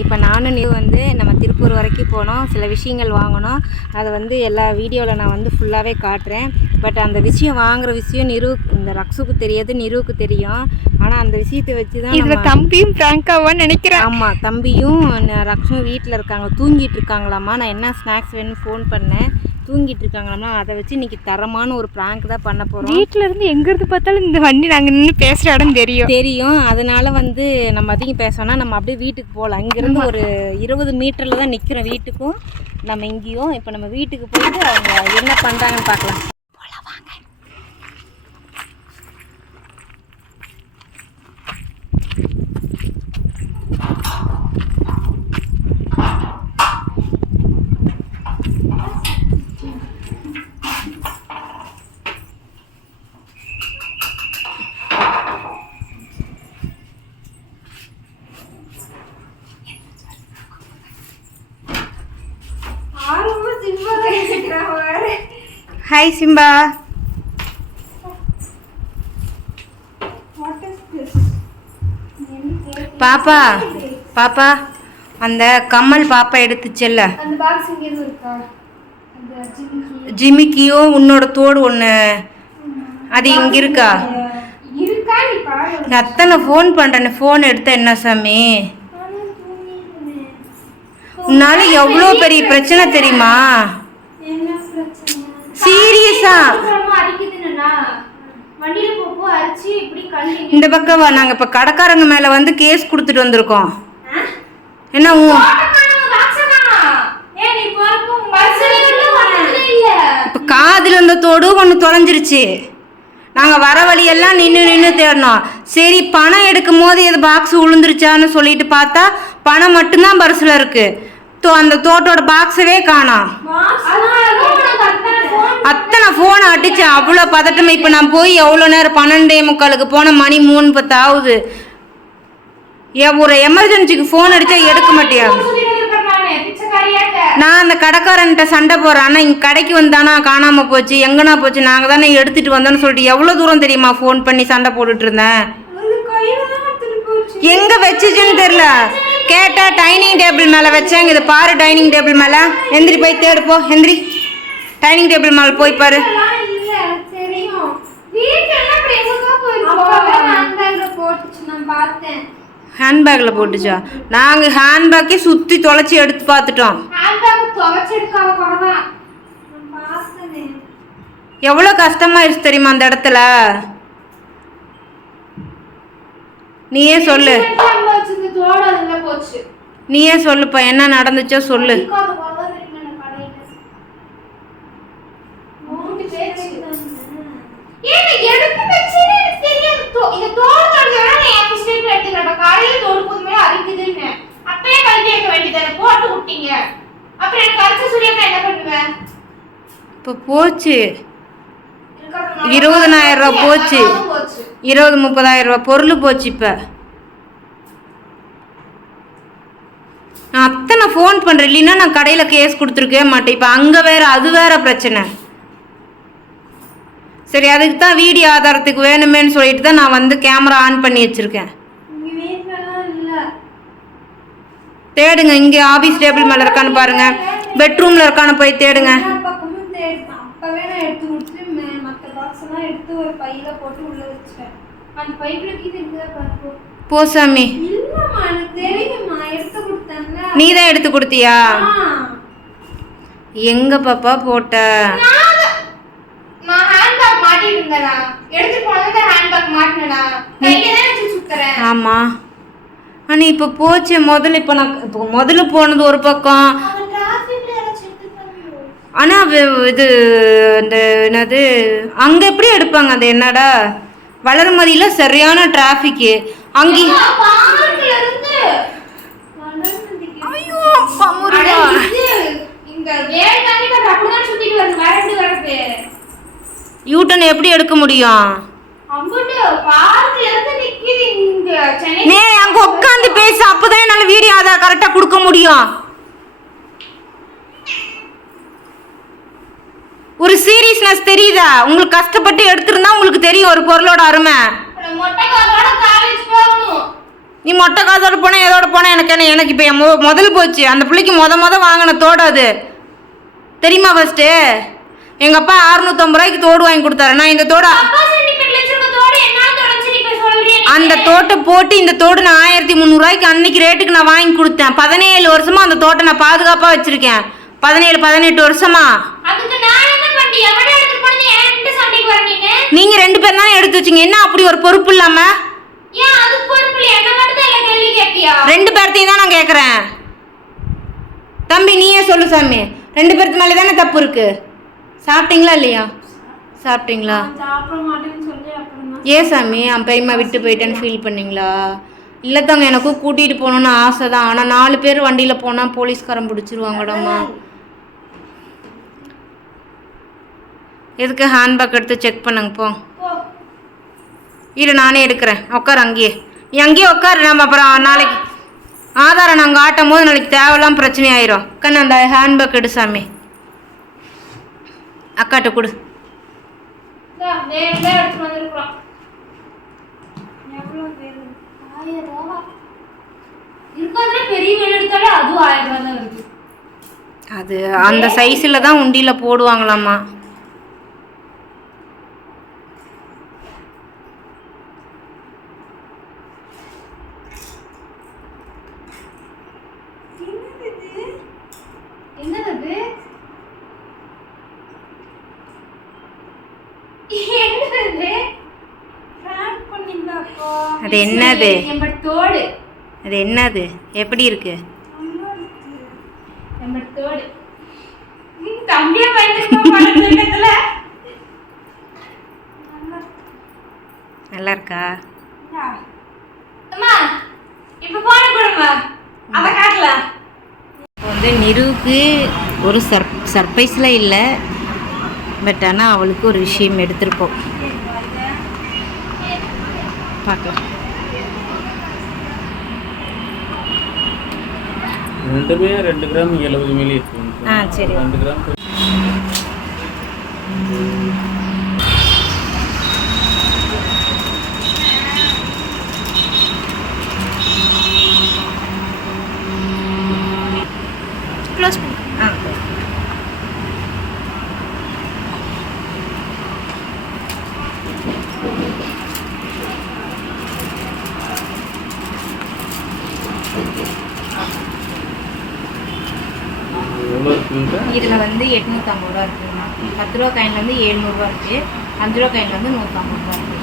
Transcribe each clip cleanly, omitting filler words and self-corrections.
இப்போ நானும் வந்து நம்ம திருப்பூர் வரைக்கும் போனோம், சில விஷயங்கள் வாங்கினோம். அதை வந்து எல்லா வீடியோவில் நான் வந்து ஃபுல்லாகவே காட்டுறேன். பட் அந்த விஷயம் வாங்குகிற விஷயம் இந்த ரக்ஸுக்கு தெரியாது, நிருவுக்கு தெரியும். ஆனால் அந்த விஷயத்தை வச்சு தான் இதில் தம்பியும் ஃப்ராங்காவான்னு நினைக்கிறேன். ஆமாம், தம்பியும் ரக்ஸும் வீட்டில் இருக்காங்க, தூங்கிட்டு இருக்காங்களாம்மா. நான் என்ன ஸ்நாக்ஸ் வேணும்னு ஃபோன் பண்ணேன், தூங்கிட்டு இருக்காங்களாம்மா. அதை வச்சு இன்றைக்கி தரமான ஒரு ப்ராங்க் தான் பண்ண போகிறோம். வீட்டில் இருந்து எங்கேருந்து பார்த்தாலும் இந்த வண்டி நாங்கள் நின்று பேசுகிற இடம் தெரியும். அதனால் வந்து நம்ம அதிகம் பேசோன்னா நம்ம அப்படியே வீட்டுக்கு போகலாம். இங்கேருந்து ஒரு 20 மீட்டரில் தான் நிற்கிறோம் வீட்டுக்கும் நம்ம இங்கேயும். இப்போ நம்ம வீட்டுக்கு போயிட்டு அவங்க என்ன பண்ணுறாங்கன்னு பார்க்கலாம். போகலாம் வாங்க. Hi Simba. பாப்பா பாப்பா அந்த கம்மல் பாப்பா எடுத்துச்சல்ல, ஜிமிக்கியும் உன்னோட தோடு ஒன்று, அது இங்கே இருக்கா? அத்தனை ஃபோன் பண்ணுறேன்னு ஃபோன் எடுத்த என்ன சாமி? உன்னால எவ்வளோ பெரிய பிரச்சனை தெரியுமா? சீரியஸா இந்த பக்கம் வா. நாங்கள் இப்போ கடைக்காரங்க மேலே வந்து கேஸ் கொடுத்துட்டு வந்திருக்கோம். என்ன இப்போ காதில் இருந்த தோடு ஒன்று தொலைஞ்சிருச்சு. நாங்கள் வர வழியெல்லாம் நின்று தேடினோம். சரி பணம் எடுக்கும் போது எது பாக்ஸ் விழுந்துருச்சான்னு சொல்லிட்டு பார்த்தா பணம் மட்டும்தான் பர்ஸில் இருக்குது. அந்த தோட்டோட பாக்ஸவே காணோம். அத்தனை ஃபோனை அடிச்சு அவ்வளோ பதட்டமே. இப்போ நான் போய் எவ்வளோ நேரம் 12:45 போன மணி 3:10 ஆகுது. ஒரு எமர்ஜென்சிக்கு ஃபோன் அடித்தா எடுக்க மாட்டியா? நான் அந்த கடைக்காரன்ட்ட சண்டை போடுறேன். ஆனால் இங்கே கடைக்கு வந்தானா காணாமல் போச்சு, எங்கன்னா போச்சு, நாங்கள் தானே எடுத்துகிட்டு வந்தோன்னு சொல்லிட்டு எவ்வளோ தூரம் தெரியுமா ஃபோன் பண்ணி சண்டை போட்டுட்டு இருந்தேன். எங்கே வச்சுச்சுன்னு தெரில. கேட்டால் டைனிங் டேபிள் மேலே வச்சேங்க. இது பாரு டைனிங் டேபிள் மேலே. எந்திரி போய் தேடுப்போ. எந்திரி டைனிங் டேபிள் மேலே போய் பாரு. ஹேண்ட்பேக்கில் போட்டுச்சா? நாங்கள் ஹேண்ட்பேக்கே சுற்றி தொலைச்சி எடுத்து பார்த்துட்டோம். எவ்வளோ கஷ்டமாயிருச்சு தெரியுமா அந்த இடத்துல? நீயே சொல்லு, நீயே சொல்லுப்பா என்ன நடந்துச்சோ சொல்லு. இப்போ போச்சு 20,000 ரூபா போச்சு. 20-30,000 ரூபா பொருள் போச்சு. இப்போ நான் அத்தனை ஃபோன் பண்ணுறேன், இல்லைன்னா நான் கடையில் கேஸ் கொடுத்துருக்கவே மாட்டேன். இப்போ அங்கே வேறு அது வேறு பிரச்சனை. சரி அதுக்கு தான் வீடியோ ஆதாரத்துக்கு வேணுமேன்னு சொல்லிட்டு தான் நான் வந்து கேமரா ஆன் பண்ணி வச்சுருக்கேன். தேடுங்க, இங்கே ஆஃபீஸ் டேபிள் மேலே இருக்கான்னு பாருங்கள், பெட்ரூமில் இருக்கான்னு போய் தேடுங்க. போ சாமி. நீ தான் எடுத்து கொடுத்தியா? எங்க பாப்பா போட்ட? ஆமா ஆனா இப்ப போச்சு. முதல்ல இப்ப நான் முதல்ல போனது ஒரு பக்கம். ஆனா இது இந்த என்னது அங்க எப்படி எடுப்பாங்க? அது என்னடா வளர்மதியில சரியான டிராஃபிக். அங்கே யூட்டன் எப்படி எடுக்க முடியும்? அங்க உட்காந்து பேச, அப்பதான் என்னால வீடியோ ஆதார் கரெக்டா கொடுக்க முடியும். ஒரு சீரியஸ்னஸ் தெரியுதா உங்களுக்கு? கஷ்டப்பட்டு எடுத்துருந்தா உங்களுக்கு தெரியும் ஒரு பொருளோட அருமை. நீ மொட்டை காசோட போன ஏதோட போன எனக்கு என்ன, எனக்கு இப்போ முதல் போச்சு. அந்த பிள்ளைக்கு முத வாங்கின தோடு அது தெரியுமா? ஃபர்ஸ்ட்டு எங்கள் அப்பா 650 ரூபாய்க்கு தோடு வாங்கி கொடுத்தாரு. நான் இந்த தோடு அந்த தோட்டை போட்டு இந்த தோடு நான் 1300 ரூபாய்க்கு அன்னைக்கு ரேட்டுக்கு நான் வாங்கி கொடுத்தேன். 17 வருஷமா அந்த தோட்டை நான் பாதுகாப்பாக வச்சிருக்கேன். 17-18 வருஷமா. நீங்க 2 பேர் தானே எடுத்து வச்சிங்க. என்ன அப்படி ஒரு பொறுப்பு இல்லாம? 2 பேர்த்தையும் தான் நான் கேட்குறேன். தம்பி நீயே சொல்லு சாமி, 2 பேருக்கு மேலே தானே தப்பு இருக்கு. சாப்பிட்டீங்களா இல்லையா? சாப்பிட்டீங்களா? ஏன் சாமி அப்பையமா விட்டு போயிட்டேன்னு ஃபீல் பண்ணீங்களா? இல்லை தாங்க, எனக்கும் கூட்டிகிட்டு போகணுன்னு ஆசை தான். ஆனால் 4 பேர் வண்டியில் போனால் போலீஸ்காரன் பிடிச்சிருவாங்கடாம்மா. எதுக்கு ஹேண்ட்பேக் எடுத்து செக் பண்ணுங்க போ. இரு நானே எடுக்கிறேன். உட்காரு அங்கேயே, நீ அங்கேயே உட்காரு. நம்ம அப்புறம் நாளைக்கு ஆதாரம் நாங்கள் ஆட்டும் போது நாளைக்கு தேவையில்லாம பிரச்சனை ஆயிரும். கண்ணு அந்த ஹேண்ட்பேக் எடு சாமி, அக்காட்ட கொடு. அது அந்த சைஸில் தான் உண்டியில் போடுவாங்களாம்மா. அது என்னது? அது என்னது? எப்படி இருக்கு? நல்லா இருக்கா? வந்து நிருவுக்கு ஒரு சர்ப்ரைஸ்லாம் இல்லை, பட் ஆனால் அவளுக்கு ஒரு விஷயம் எடுத்திருப்போம். பார்க்கலாம். ரெண்டுமே 2 கிராம் 70 மில்லி இருக்கும். சரி 2 கிராம். க்ளோஸ் பண்ணு. இதில் வந்து 850 ரூபா இருக்குங்கண்ணா. 10 ரூபா காயின் வந்து 700 ரூபா இருக்குது. 5 ரூபா காயின் வந்து 150 ரூபா இருக்குது.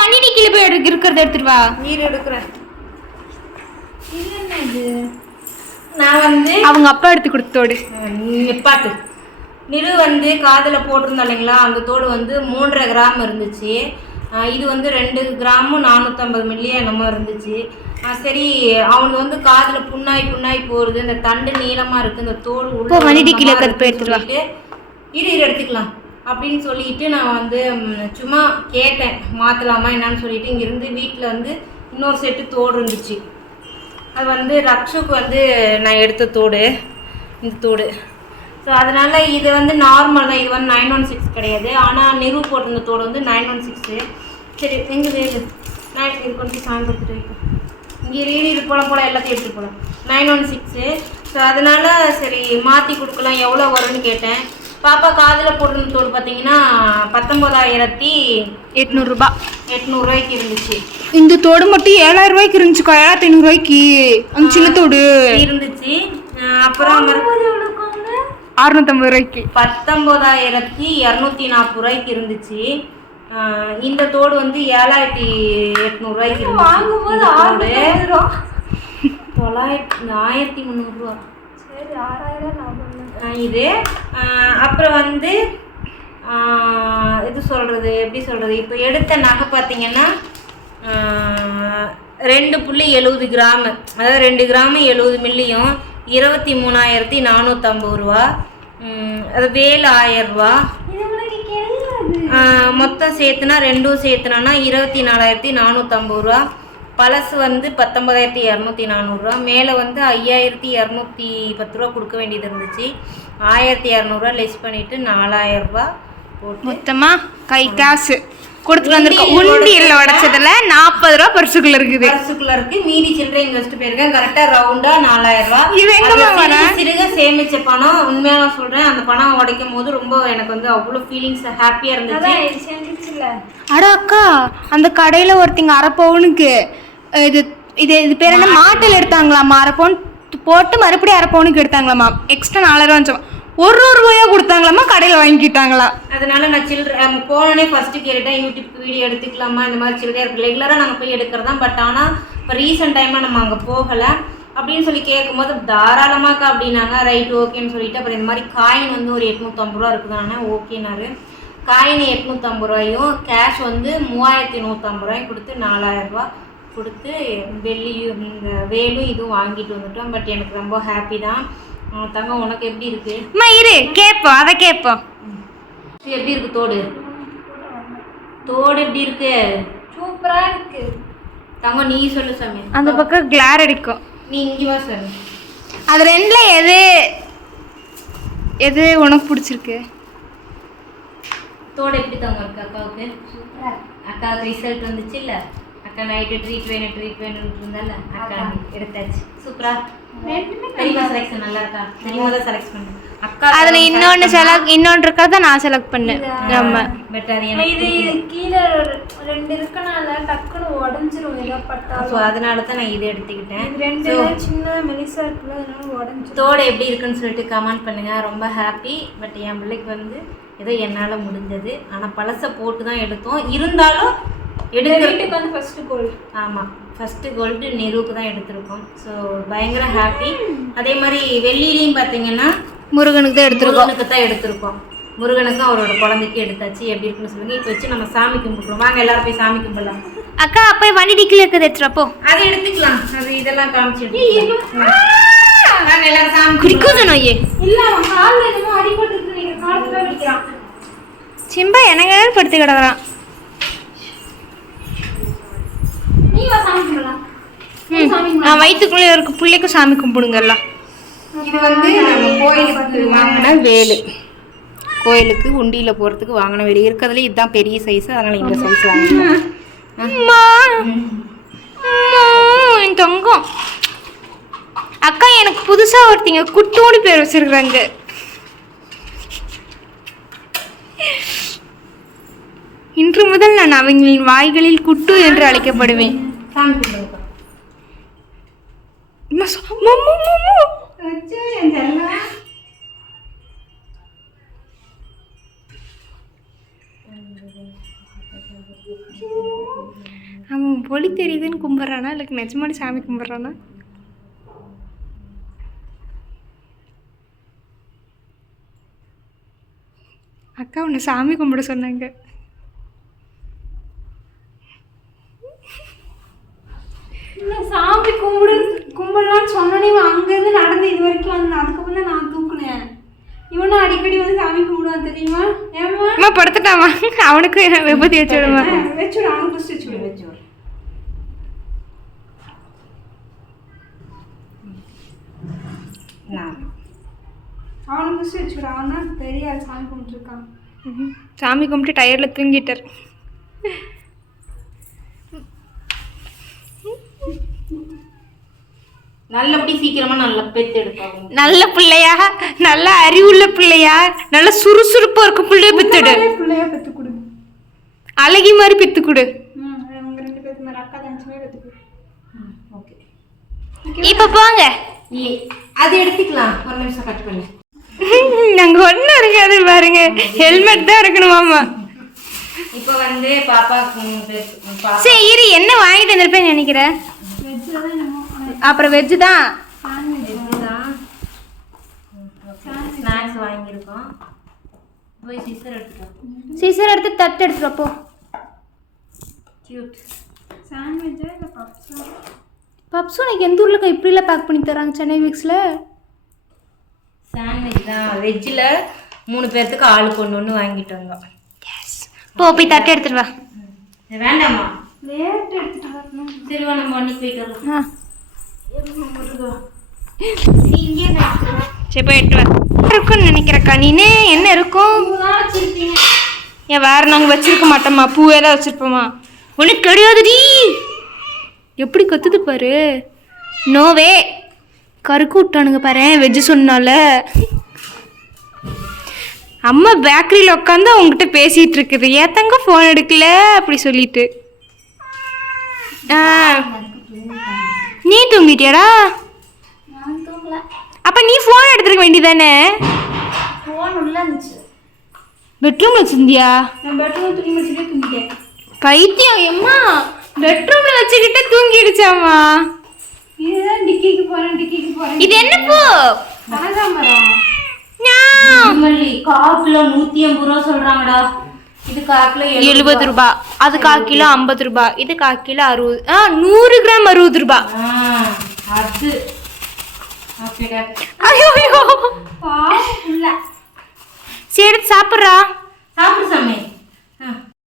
மண்ணி கீழே போய் இருக்கிறத எடுத்துட்டு வா. நீர் எடுக்கிறேன். இது என்ன இது? நான் வந்து அவங்க அப்பா எடுத்து கொடுத்தோடு நிப்பாட்டு. நிறு வந்து காதில் போட்டிருந்தா இல்லைங்களா, அந்த தோடு வந்து 3.5 கிராம் இருந்துச்சு. இது வந்து 2 கிராமு 450 மில்லி என்னமோ இருந்துச்சு. சரி அவனுக்கு வந்து காதில் புண்ணாய் போகிறது, இந்த தண்டு நீளமாக இருக்குது, இந்த தோடு உள்ள இரு எடுத்துக்கலாம் அப்படின்னு சொல்லிட்டு நான் வந்து சும்மா கேட்டேன் மாற்றலாமா என்னன்னு சொல்லிட்டு. இங்கேருந்து வீட்டில் வந்து இன்னொரு செட்டு தோடு இருந்துச்சு. அது வந்து ரக்ஷுக்கு வந்து நான் எடுத்த தோடு, இந்த தோடு. ஸோ அதனால் இது வந்து நார்மல் தான். இது வந்து 916 கிடையாது. ஆனால் நிறு போட்டிருந்த தோடு வந்து 916. சரி எங்கே வேறு நான் இது கொஞ்சம் சாயந்தரத்துட்டு வைக்கும். இங்கே இது போல எல்லாத்தையும் எடுத்துகிட்டு போகலாம். 916. ஸோ அதனால் சரி மாற்றி கொடுக்கலாம், எவ்வளோ வரும்னு கேட்டேன். பாப்பா காதில் போட்டிருந்த தோடு பார்த்தீங்கன்னா 19,800 ரூபா. 800 ரூபாய்க்கு இருந்துச்சு. இந்த தோடு மட்டும் 7,000 ரூபாய்க்கு இருந்துச்சுக்கா. 7,500 ரூபாய்க்கு அந்த சின்ன தோடு இருந்துச்சு. அப்புறம் 650 ரூபாய்க்கு 19,240 ரூபாய்க்கு இருந்துச்சு. இந்த தோடு வந்து 7,800 ரூபாய்க்கு இருந்துச்சு. 1,300 ரூபா. சரி 6,000 இது. அப்புறம் வந்து இது சொல்கிறது எப்படி சொல்கிறது, இப்போ எடுத்த நகை பார்த்தீங்கன்னா 2.70 கிராமு, அதாவது 2 கிராமு 70 மில்லியும் 23,450 ரூபா. அது வேல் 1000 ரூபா. மொத்தம் சேர்த்துனா ரெண்டும் சேர்த்துனா 24,450 ரூபா. பழசு வந்து 19,240 ரூபா. மேலே வந்து 5,210 ரூபா கொடுக்க வேண்டியது இருந்துச்சு. 1,200 ரூபா லெஸ் பண்ணிவிட்டு 4,000 ரூபா போட்டு மொத்தமாக கை காசு கொடுத்துட்டு வந்திருக்கோம். உண்டியல்ல உடைச்சதுல 40 ரூபா பர்சுக்குள்ள இருக்குது. பர்சுக்குள்ள இருக்கு. மீதி சில்லறை இங்க வச்சுட்டு போயிருக்கேன். கரெக்டா ரவுண்டா 4000 ரூபாய். இது எங்கம்மா வர? சிறுக சேமிச்ச பணம். உண்மையா நான் சொல்றேன், அந்த பணம் உடைக்கும் போது ரொம்ப எனக்கு வந்து அவ்வளவு ஃபீலிங்ஸ் ஹாப்பியா இருந்துச்சு. அட அக்கா, அந்த கடையில ஒருத்தங்க அரை பவுனுக்கு இது இது இது பேர் என்ன மாட்டில் எடுத்தாங்களாமா. அரை பவுன் போட்டு மறுபடியும் அரை பவுனுக்கு எடுத்தாங்களாமா. எக்ஸ்ட்ரா 4000 ரூபா ரூபாயா கொடுத்தாங்களாமா. கடையில வாங்கிட்டாங்களா. அதனால நான் சில்லறை போனோடனே ஃபர்ஸ்ட் கேட்டேன், யூடியூப்க்கு வீடியோ எடுத்துக்கலாமா, இந்த மாதிரி சில்லறையா இருக்கு. ரெகுலரா நாங்க போய் எடுக்கிறதா. பட் ஆனா இப்போ ரீசெண்ட் டைம்ல நம்ம அங்க போகல அப்படின்னு சொல்லி கேட்கும்போது தாராளமாக்கா அப்படின்னாங்க. ரைட் ஓகேன்னு சொல்லிட்டு அப்புறம் இந்த மாதிரி காயின் வந்து ஒரு 850 ரூபா இருக்குதானே. ஓகேனாரு. காயின் 850 ரூபாயும் கேஷ் வந்து 3150 ரூபாயும் கொடுத்து 4000 ரூபா கொடுத்து வெள்ளியும் இந்த வேலும் இதுவும் வாங்கிட்டு வந்துட்டோம். பட் எனக்கு ரொம்ப ஹாப்பி தான். தங்கம் உனக்கு எப்படி இருக்கு? இரு கேட்போம், அதை கேட்போம். எப்படி இருக்கு தோடு? தோடு எப்படி இருக்கு? சூப்பரா இருக்கு தங்கம். நீ சொல்லு சாமி. அந்த பக்கம் கிளார் அடிக்கும். நீ இங்கே வா சாமி. அது ரெண்டுல எது உனக்கு பிடிச்சிருக்கு? தோடு எப்படி தங்கம் இருக்கு அக்காவுக்கு? அக்காவுக்கு ரிசல்ட் வந்துச்சு இல்ல? அக்கா நைட்டு ட்ரீட் வேணும்னு இருந்தால அக்கா எடுத்தாச்சு. சூப்பரா. பெரியமா செலக்ஷன் நல்லா இருக்கா? பெரியமா தான் செலக்ட் பண்ணு. அக்கா அதுல இன்னொன்று இருக்கிறத நான் செலக்ட் பண்ணேன். நம்ம பட் அது எனக்கு இது கீழே 2 இருக்கனால டக்குன்னு உடஞ்சிரும். ஏகப்பட்டா ஸோ அதனால தான் நான் இதை எடுத்துக்கிட்டேன். 2 சின்ன மெலிசா இருக்குல்ல, அதனால உடஞ்சிரும். தோடு எப்படி இருக்குன்னு சொல்லிட்டு கமெண்ட் பண்ணுங்க. ரொம்ப ஹாப்பி. பட் என் பிள்ளைக்கு வந்து ஏதோ என்னால் முடிஞ்சது. ஆனால் பழசை போட்டு தான் எடுத்தோம். இருந்தாலும் வீட்டுக்கு வந்து ஃபர்ஸ்ட் கோல்டு. ஆமாம், ஃபர்ஸ்ட் கோல்டு நெருவுக்கு தான் எடுத்திருக்கோம். ஸோ பயங்கர ஹாப்பி. அதே மாதிரி வெள்ளிலையும் பார்த்தீங்கன்னா முருகனுக்கு தான் எடுத்திருக்கோம். முருகனுக்கும் அவரோட குழந்தைக்கு எடுத்தாச்சு. எப்படி இருக்குன்னு சொல்லுங்க. இப்போ வச்சு நம்ம சாமி கும்பிடுறோம். வாங்க எல்லாரும் போய் சாமி கும்பிடலாம். அக்கா போய் வண்டி டிக்கில இருக்கிறது எடுத்துறப்போ அதை எடுத்துக்கலாம். அது இதெல்லாம் காமிச்சு வாங்க எல்லாரும் சாமி குடிக்கும் நோயே. இல்ல அவன் கால்ல என்னமோ அடிபட்டு இருக்கு. நீங்க காலத்துல வைக்கிறான். சிம்பா எனக்கு படுத்து கிடக்குறான். நீ வா சாமி கும்பிடலாம். நான் வயிற்றுக்குள்ளே இருக்க பிள்ளைக்கும் சாமி கும்பிடுங்கலாம். இது வந்து நம்ம கோயிலுக்கு வாங்கின வேலு. கோயிலுக்கு உண்டியில் போகிறதுக்கு வாங்கின வேலு. இருக்கிறதுல இதுதான் பெரிய சைஸ். அதனால் இந்த சைஸ் வாங்கினேன். என் தங்கம் அக்கா, எனக்கு புதுசா ஒருத்திங்க குட்டோடு பேர் வச்சிருக்காங்க. இன்று முதல் நான் அவங்களின் வாய்களில் குட்டு என்று அழைக்கப்படுவேன். சாமி கும்பிடுங்க. அவன் பொலி தெரியுதுன்னு கும்பிட்றானா இல்லை நிஜமாடி சாமி கும்பிட்றானா? அக்கா உன்னை சாமி கும்பிட சொன்னாங்க. சாமி கும்பிடலான்னு சொன்னோன்னே அங்கேருந்து நடந்து இது வரைக்கும் வந்து அதுக்கப்புறம் தான் நான் தூக்குனேன். இவனும் அடிக்கடி வந்து சாமி கும்பிடுவான் தெரியுமா? ஏமா படுத்துட்டாமா? அவனுக்கு விபத்தி வச்சு விடுமா? வச்சுடு. அவனுக்கு ஃபஸ்ட் வச்சுடு. அவனுக்கு ஃபஸ்ட் வச்சுடு. அவன் தான் பெரிய சாமி கும்பிட்டுருக்கான். சாமி கும்பிட்டு டயர்ல தூங்கிட்டார். நல்லபடி சீக்கிரமா நல்ல பெத்து எடுப்பாங்க. நல்ல பிள்ளையா, நல்ல அறிவுள்ள பிள்ளையா, நல்ல சுறுசுறுப்பா இருக்க பிள்ளைய பெத்துடு. பிள்ளையா பெத்து கொடு. அழகி மாதிரி பெத்து கொடு. அவங்க 2 பேருக்கு மேல அக்கா தங்கச்சிமே பெத்து கொடு. ஓகே, இப்ப போங்க. அது எடுத்துக்கலாம். ஒரு நிமிஷம் கட் பண்ணு. நாங்க ஒன்றும் இருக்காது பாருங்க. ஹெல்மெட் தான் இருக்கணுமாமா. இப்போ வந்து பாப்பா சரி இரு, என்ன வாங்கிட்டு வந்திருப்பேன்னு நினைக்கிறேன். அப்புறம் வெஜ்ஜு தான். ஸ்நாக்ஸ் வாங்கியிருக்கோம். போய் சிசர் எடுத்துட்டோம். சிசர் எடுத்து தட்டு எடுத்துறப்போ. கியூட். சாண்ட்விச்சா இல்லை பப்ஸா? பப்ஸும் எனக்கு எந்த ஊரில் இப்படிலாம் பேக் பண்ணி தராங்க சென்னை வீக்ஸில். சாண்ட்விச் தான். வெஜ்ஜில் 3 பேர்த்துக்கு ஆளுக்கு ஒன்று வாங்கிட்டு வந்தோம். போய் தட்டு எடுத்துட்டு வா. வேண்டாமா? லேட் எடுத்துட்டு வரணும். சரி வா, நம்ம அன்னைக்கு போயிட்டு வரலாம். சரி போய் எடுத்து வா. இருக்கும்னு நினைக்கிறக்கா நீனு. என்ன இருக்கும்? ஏன் வேற நாங்கள் வச்சிருக்க மாட்டோமா, பூவே தான் வச்சிருப்போமா? உனக்கு கிடையாதுடி. எப்படி கத்துது பாரு. நோவே கருக்கு விட்டானுங்க பாரு, வெஜ்ஜு சொன்னால. அம்மா பேக்கரியில் உட்காந்து அவங்ககிட்ட பேசிட்டு இருக்குது, ஏத்தங்க ஃபோன் எடுக்கல அப்படி சொல்லிட்டு. நீ தூங்கிட்டியாடா? அப்ப நீ ஃபோன் எடுத்துருக்க வேண்டியதானே? பெட்ரூம்ல வச்சிருந்தியா? நான் பெட்ரூம் துணி வச்சுட்டே தூங்கிட்டேன். பைத்தியம் எம்மா, பெட்ரூம்ல வச்சுக்கிட்டு தூங்கிடுச்சாமா. இதுதான் டிக்கிக்கு போறேன். இது என்ன பூ? கனகாம்பரம். மல்லி 1/4 கிலோ 180 ரூபா சொல்றாங்கடா. இது 1/4 கிலோ 70 ரூபாய், அது 1/4 கிலோ 50 ரூபாய், இது 1/4 கிலோ 60. 100 கிராம் 60 ரூபாய். அது ஓகேடா. ஐயோ பாவம் இல்ல. சரி எடுத்து சாப்பிட்றா. சாப்பிடு சாமி.